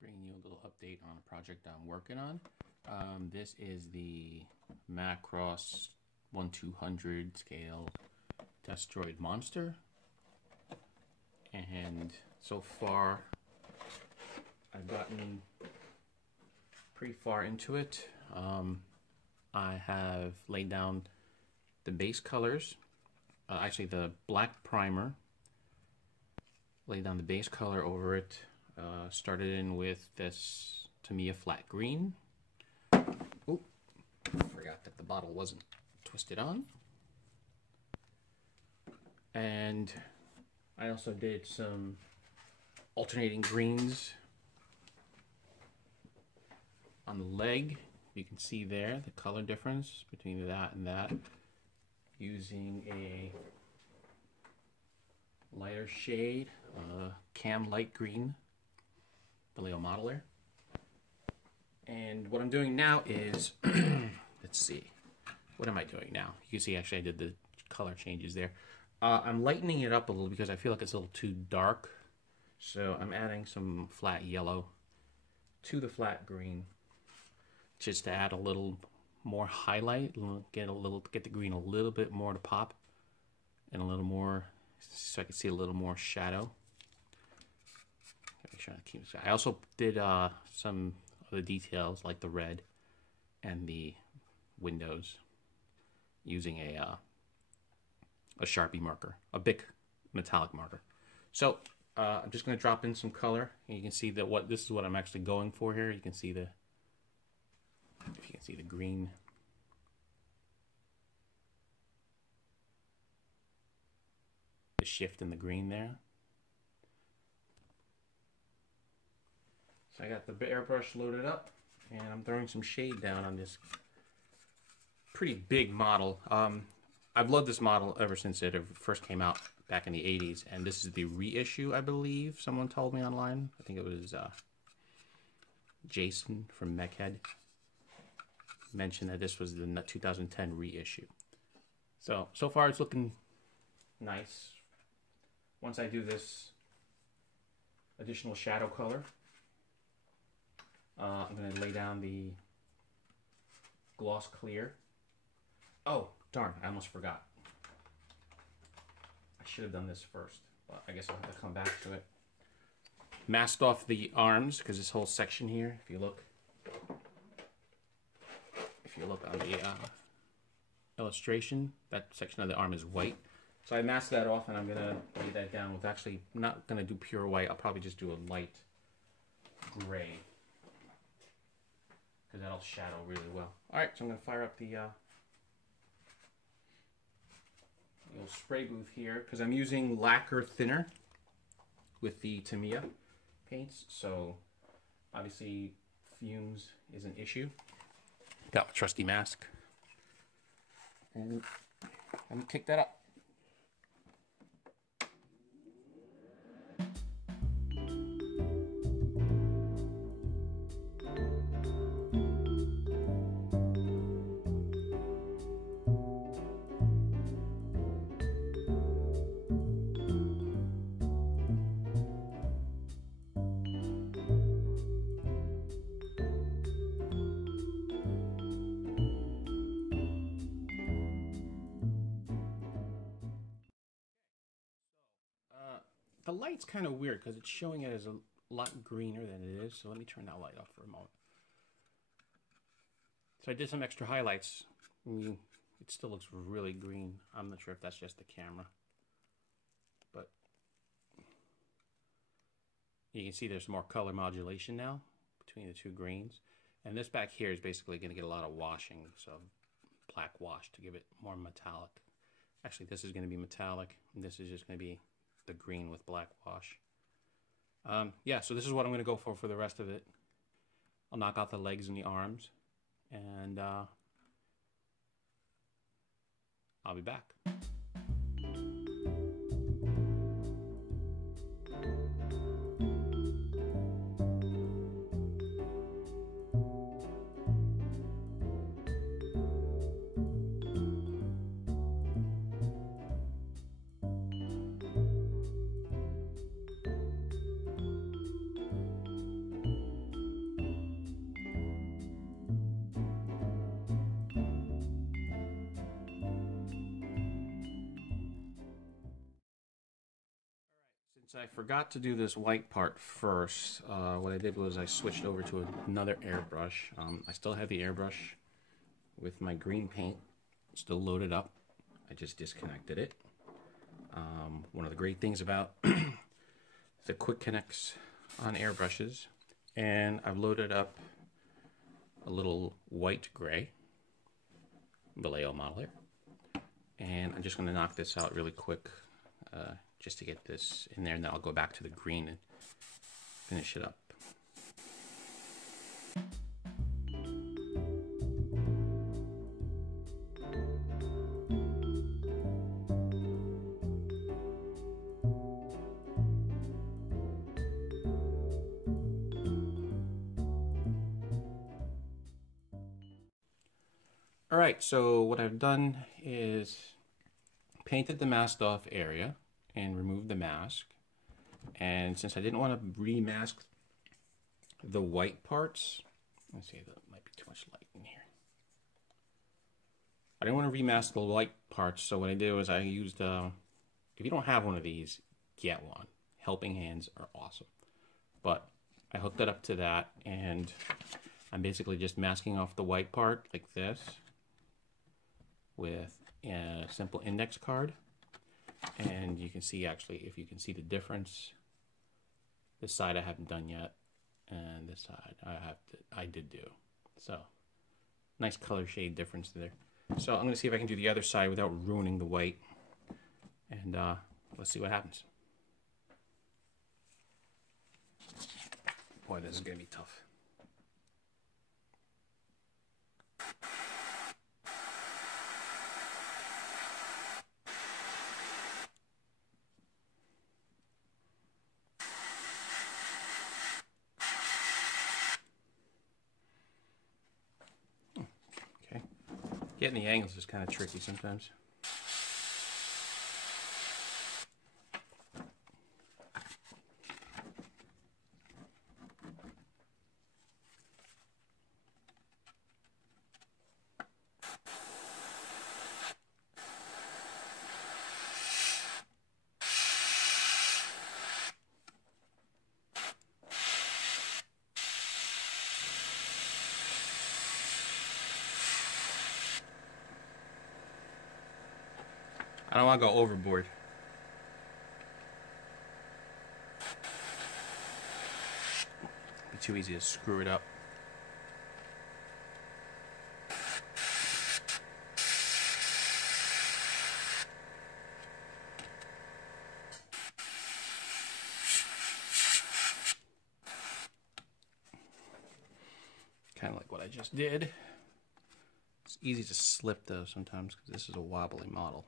here, bringing you a little update on a project I'm working on. This is the Macross 1/200 scale Destroid monster, and so far I've gotten pretty far into it. I have laid down the base colors, actually the black primer, laid down the base color over it. Started in with this Tamiya flat green. Oh, forgot that the bottle wasn't twisted on. And I also did some alternating greens on the leg. You can see there the color difference between that and that, using a lighter shade, cam light green, the Leo modeler. And what I'm doing now is, let's see, what am I doing now? You can see actually I did the color changes there. I'm lightening it up a little because I feel like it's a little too dark. So I'm adding some flat yellow to the flat green, just to add a little more highlight, get the green a little bit more to pop, and a little more, so I can see a little more shadow. Make sure I keep it. I also did some of the details like the red and the windows using a Sharpie marker, a big metallic marker. So I'm just going to drop in some color, and you can see that this is what I'm actually going for here. You can see the, if you can see the green. The shift in the green there. So I got the airbrush loaded up, and I'm throwing some shade down on this pretty big model. I've loved this model ever since it first came out back in the 80s, and this is the reissue, I believe. Someone told me online. I think it was Jason from MacLeod mentioned that this was the 2010 reissue. So far it's looking nice. Once I do this additional shadow color, I'm going to lay down the gloss clear. Oh, darn, I almost forgot. I should have done this first, but I guess I'll have to come back to it. Masked off the arms, because this whole section here, if you look on the illustration, that section of the arm is white. So I masked that off, and I'm going to lay that down with, actually not going to do pure white. I'll probably just do a light gray, because that'll shadow really well. Alright, so I'm going to fire up the little spray booth here, because I'm using lacquer thinner with the Tamiya paints, so obviously fumes is an issue. Got my trusty mask, and I'm going to kick that up. The light's kind of weird because it's showing it as a lot greener than it is. So let me turn that light off for a moment. So I did some extra highlights. It still looks really green. I'm not sure if that's just the camera, but you can see there's more color modulation now between the two greens. And this back here is basically going to get a lot of washing, so black wash to give it more metallic. Actually, this is going to be metallic, and this is just going to be the green with black wash. Yeah, so this is what I'm going to go for the rest of it. I'll knock out the legs and the arms, and I'll be back. I forgot to do this white part first. What I did was I switched over to another airbrush. I still have the airbrush with my green paint still loaded up. I just disconnected it. One of the great things about the quick connects on airbrushes, and I've loaded up a little white gray Vallejo model here, and I'm just going to knock this out really quick just to get this in there, and then I'll go back to the green and finish it up. Alright, so what I've done is painted the masked off area and removed the mask. And since I didn't want to remask the white parts, let's see, there might be too much light in here. I didn't want to remask the white parts, so what I did was I used, if you don't have one of these, get one. Helping hands are awesome. But I hooked it up to that, and I'm basically just masking off the white part like this with a simple index card. And you can see, actually, if you can see the difference, this side I haven't done yet, and this side I did do. So nice color shade difference there. So I'm going to see if I can do the other side without ruining the white, and let's see what happens. Boy, this is going to be tough. Getting the angles is kind of tricky sometimes. I don't want to go overboard. It'd be too easy to screw it up. Kind of like what I just did. It's easy to slip though sometimes because this is a wobbly model.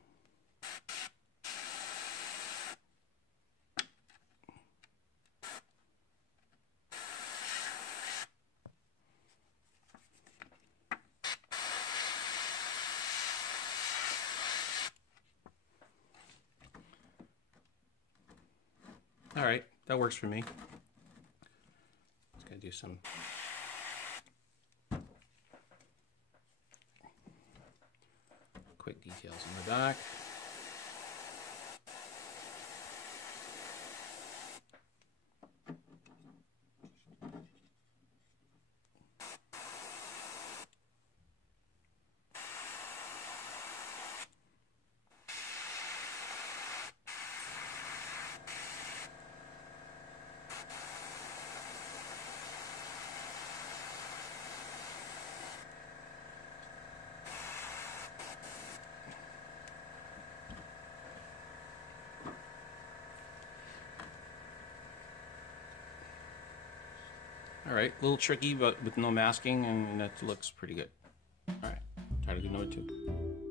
All right, that works for me. Just gonna do some quick details on the back. All right, a little tricky, but with no masking, and that looks pretty good. All right, try to do number 2.